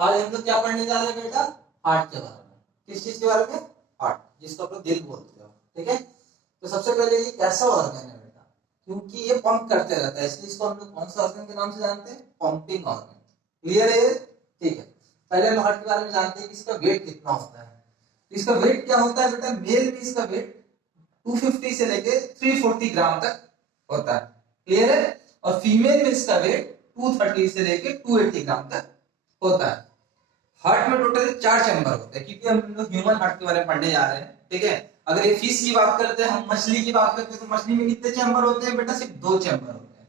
आज हम लोग क्या पढ़ने जा रहे हैं बेटा? हार्ट के बारे में। किस चीज के बारे में? हार्ट, जिसको आप लोग दिल बोलते हो। ठीक है, तो सबसे पहले ये कैसा ऑर्गन है बेटा? क्योंकि ये पंप करते रहता है, इसलिए इसको हम लोग कौन सा ऑर्गन के नाम से जानते हैं? Pumping organ. क्लियर है? ठीक है, पहले हम हार्ट के बारे में जानते हैं कि इसका वेट कितना होता है। इसका वेट क्या होता है बेटा? मेल में इसका वेट 250 से लेके 340 ग्राम तक होता है। क्लियर है? और फीमेल में इसका वेट 230 से लेके 280 ग्राम तक होता है। हार्ट में टोटल 4 चैम्बर होते हैं, क्योंकि हम लोग ह्यूमन हार्ट के बारे में पढ़ने जा रहे हैं। ठीक है, अगर ये फिश की बात करते हैं, हम मछली की बात करते हैं, तो मछली में कितने चैम्बर होते हैं बेटा? सिर्फ 2 चैम्बर होते हैं।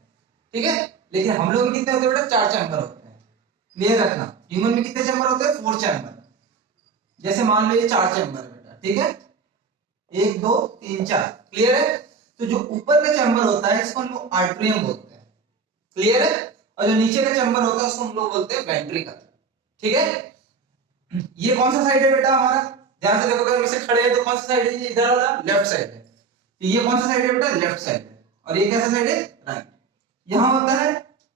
ठीक है, लेकिन हम लोग में कितने होते हैं बेटा? 4 चैम्बर होते हैं। क्लियर रखना, ह्यूमन में कितने चैम्बर होते हैं? 4 चैम्बर। जैसे मान लो ये 4 चैम्बर बेटा, ठीक है, 1 2 3 4। क्लियर है? तो जो ऊपर का चैम्बर होता है इसको हम लोग आर्टरियम बोलते हैं। क्लियर है? और जो नीचे का चैम्बर होता है उसको हम लोग बोलते हैं वेंट्रिकल। ठीक है, ये कौन सा साइड है बेटा हमारा? ध्यान से देखो, अगर इसे खड़े हैं तो कौन सा साइड है? ये इधर वाला लेफ्ट साइड है। तो ये कौन सा साइड है बेटा? लेफ्ट साइड है। और ये कैसा साइड है? राइट। यहां होता है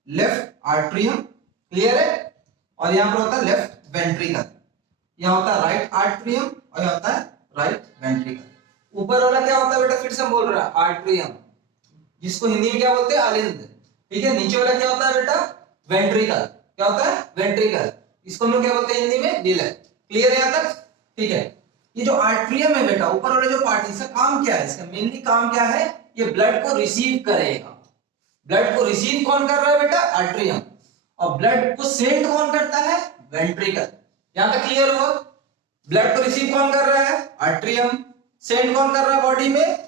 लेफ्ट आर्टरियम। क्लियर है? और यहां पर होता है लेफ्ट वेंट्रिकल। यहां होता है राइट आर्टरियम और यहां होता है राइट वेंट्रिकल। ऊपर वाला क्या होता है बेटा? फिर से हम बोल रहे हैं आर्टरियम, जिसको हिंदी में क्या बोलते हैं? अलिंद। ठीक है, नीचे वाला क्या होता है बेटा? वेंट्रिकल। क्या होता है? वेंट्रिकल। इसको हम लोग क्या बोलते हैं हिंदी में? नीलय। क्लियर है यहां तक? ठीक है, ये जो आर्टरियम है बेटा, ऊपर वाला जो पार्ट, इसका काम क्या है? इसका मेनली काम क्या है? ये ब्लड को रिसीव करेगा। ब्लड को रिसीव कौन कर रहा है बेटा? आर्टरियम। और ब्लड को सेंड कौन करता है? वेंट्रिकल। यहां तक क्लियर हुआ? ब्लड को रिसीव कौन कर रहा है? आर्टरियम। सेंड कौन कर रहा है बॉडी में?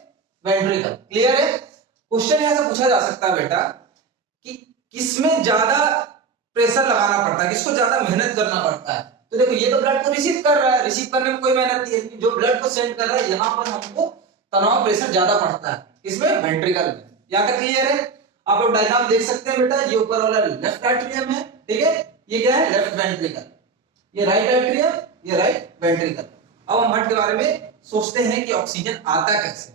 वेंट्रिकल। क्लियर है? क्वेश्चन यहां से पूछा जा सकता है बेटा कि किसमें ज्यादा प्रेशर लगाना पड़ता है, किसको ज्यादा मेहनत करना पड़ता है? तो देखो, ये तो ब्लड को रिसीव कर रहा है, रिसीव करने में कोई मेहनत नहीं है। जो ब्लड को सेंड कर रहा है, यहां पर हमको तनाव प्रेशर ज्यादा पड़ता है। इसमें वेंट्रिकल में। यहां तक क्लियर है? आप लोग डायग्राम देख सकते हैं बेटा, ये ऊपर वाला लेफ्ट आर्टरियम है। ठीक है, ये क्या है? Left ventricle. ये राइट आर्टरियम, ये राइट वेंट्रिकल। अब हम हार्ट के बारे में सोचते हैं कि ऑक्सीजन आता कैसे।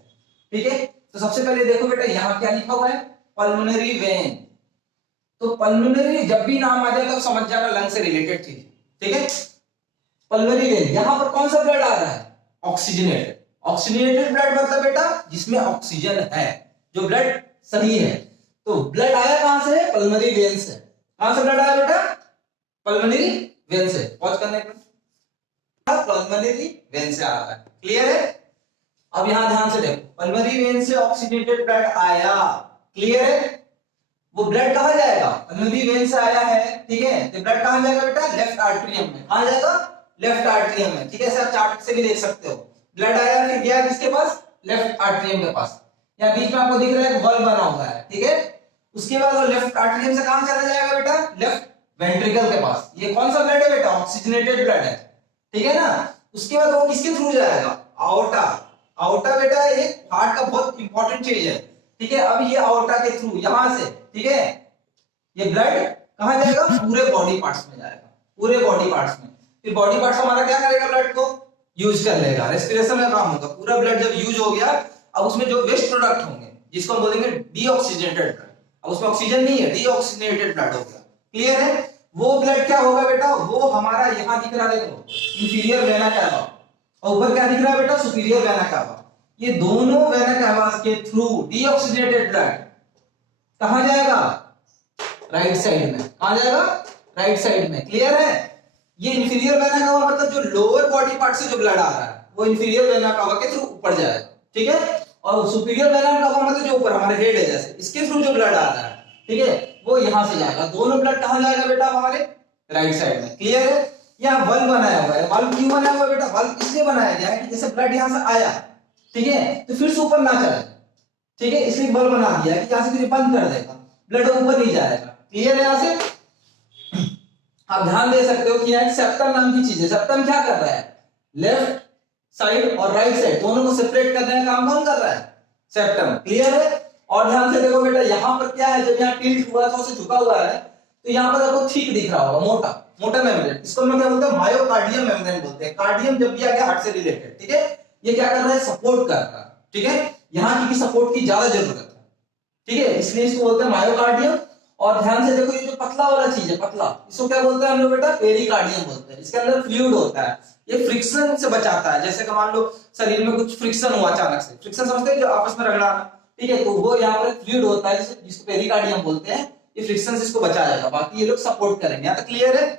ठीक है, तो सबसे पहले देखो बेटा, यहां क्या लिखा हुआ है? Pulmonary vein. तो पल्मोनरी जब भी नाम आ जाए तो समझ जाना लंग से रिलेटेड चीज। ठीक है, पल्मोनरी वेन, यहां पर कौन सा ब्लड आ रहा है? ऑक्सीजनेटेड। ऑक्सीजनेटेड ब्लड मतलब बेटा जिसमें ऑक्सीजन है, जो ब्लड सही है। तो ब्लड आया कहां से? पल्मोनरी वेन से। कहां से ब्लड आया बेटा? पल्मोनरी वेन से। पॉज करने पर पल्मोनरी वेन से आ रहा है। क्लियर है? अब यहां ध्यान से देखो, पल्मोनरी वेन से ऑक्सीजनेटेड ब्लड आया। क्लियर है? वो ब्लड कहां जाएगा? पल्मोनरी वेन से आया है। ठीक है, तो ब्लड कहां जाएगा बेटा? लेफ्ट आर्टरियम में। कहां जाएगा? लेफ्ट आर्टरियम में। ठीक है, सर चार्ट से भी देख सकते हो, ब्लड आया फिर गया किसके पास? लेफ्ट आर्टरियम के पास। यहाँ बीच में आपको दिख रहा है एक वॉल्व बना हुआ है। ठीक है, उसके बाद वो लेफ्ट आर्टरियम से कहां चला जाएगा बेटा? लेफ्ट वेंट्रिकल के पास। ये कौन सा ब्लड है बेटा? ऑक्सीजनेटेड ब्लड है। ठीक है ना? उसके बाद वो किसके थ्रू जाएगा? आओर्टा। आओर्टा बेटा एक हार्ट का बहुत इंपॉर्टेंट चीज है। ठीक है, अब ये आओर्टा के थ्रू यहां से, ठीक है, ये ब्लड कहां जाएगा? पूरे बॉडी पार्ट्स में जाएगा। पूरे बॉडी पार्ट्स में। फिर बॉडी पार्ट्स हमारा क्या करेगा? ब्लड को यूज कर लेगा, रेस्पिरेशन में काम होगा। पूरा ब्लड जब यूज हो गया, अब उसमें जो वेस्ट प्रोडक्ट होंगे, जिसको हम बोलेंगे डीऑक्सीजनेटेड ब्लड, अब उसमें ऑक्सीजन नहीं है, डीऑक्सीजनेटेड ब्लड हो गया। क्लियर है? वो ब्लड क्या होगा बेटा? वो हमारा यहां दिख रहा है, देखो, इंफीरियर वेना कैवा, और ऊपर क्या दिख रहा है बेटा? Superior vena cava. ये दोनों वेना कैवास के थ्रू डीऑक्सीजनेटेड ब्लड कहां जाएगा? राइट साइड में। कहां जाएगा? राइट साइड में। क्लियर है? ये इंफीरियर वेना कैवा मतलब जो लोअर बॉडी पार्ट से जो ब्लड आ रहा है, वो इंफीरियर वेना कैवा के थ्रू ऊपर जाएगा। ठीक है, और सुपीरियर वेना कैवा मतलब जो ऊपर हमारे हेड है जैसे, इसके थ्रू जो ब्लड आ रहा है, ठीक है, वो यहां से जाएगा। दोनों ब्लड कहां जाएगा बेटा? हमारे राइट साइड में। क्लियर है? यहाँ वल्व बनाया हुआ है। वल्व क्यों बनाया हुआ है बेटा? वल्व इसलिए बनाया गया है कि जैसे ब्लड यहां से आया, ठीक है, तो फिर से ऊपर ना चले। ठीक है, इसलिए बल्ब बना दिया है कि यहां से फिर बंद कर देगा, ब्लड ऊपर नहीं जाएगा। क्लियर है? यहां से आप ध्यान दे सकते हो कि यहाँ एक सेप्टम नाम की चीज है। सेप्टम क्या कर रहा है? लेफ्ट साइड और राइट साइड दोनों को सेपरेट करने का काम कौन कर रहा है? सेप्टम। क्लियर है? और ध्यान से देखो बेटा, यहाँ पर क्या है? जब यहाँ टिल्ट हुआ था, उसे झुका हुआ है, तो यहाँ पर आपको ठीक दिख रहा होगा, मोटा मोटा मेम्ब्रेन। इसको हम क्या बोलते हैं? मायोकार्डियम मेम्ब्रेन बोलते हैं। कार्डियम जब भी आ गया हार्ट से रिलेटेड, ठीक है, ये क्या कर रहा है? सपोर्ट कर रहा है। ठीक है, यहाँ की सपोर्ट की ज्यादा जरूरत है। ठीक है, इसलिए इसको बोलते हैं मायोकार्डियम। और ध्यान से देखो, ये जो पतला वाला चीज है, पतला, इसको क्या बोलते हैं हम लोग बेटा? पेरिकार्डियम बोलते हैं। इसके अंदर फ्लूइड होता है, ये फ्रिक्शन से बचाता है। जैसे कि मान लो शरीर में कुछ फ्रिक्शन हुआ अचानक से, फ्रिक्शन समझते हैं, जो आपस में रगड़ाना, ठीक है, तो वो यहाँ पर फ्लूइड होता है जिसको पेरिकार्डियम बोलते हैं। ये फ्रिक्शन से इसको बचा जाएगा, बाकी ये लोग सपोर्ट करेंगे। यहाँ तक क्लियर है?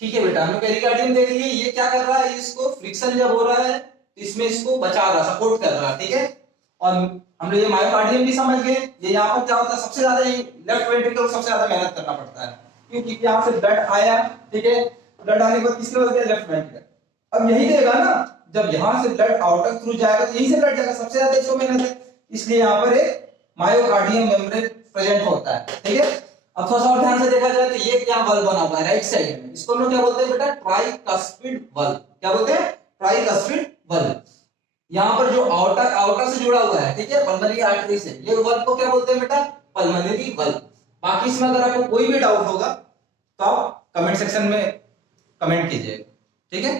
ठीक है बेटा, हमने पेरिकार्डियम देख लिए। ये क्या कर रहा है? इसको फ्रिक्शन जब हो रहा है तो इसमें इसको बचा रहा है, सपोर्ट कर रहा है, ठीक है। और हम लोग ये मायोकार्डियम भी समझ गए। ये यहाँ पर क्या होता है, सबसे ज्यादा ये लेफ्ट वेंट्रिकल सबसे ज्यादा मेहनत करना पड़ता है, क्योंकि यहाँ से ब्लड आया, ठीक है, ब्लड आने के बाद किसके पास गया? Left ventricle. अब यही देगा ना, जब यहाँ से ब्लड आउटर थ्रू जाएगा तो यहीं से ब्लड जाएगा, सबसे ज्यादा इसको मेहनत है, इसलिए यहाँ पर एक मायोकार्डियम मेम्ब्रेन प्रेजेंट होता है, ठीक है। अब थोड़ा सा और ध्यान से देखा जाए तो ये क्या बल्ब बना हुआ है राइट साइड में, इसको हम लोग क्या बोलते हैं बेटा? Tricuspid bulb. क्या बोलते हैं? Tricuspid bulb. यहाँ पर जो आउटर आउटर से जुड़ा हुआ है, ठीक है, पल्मोनरी आर्टरी से, ये बल्ब को क्या बोलते हैं बेटा? Pulmonary bulb. बाकी इसमें अगर आपको कोई भी डाउट होगा तो आप कमेंट सेक्शन में कमेंट कीजिएगा, ठीक है।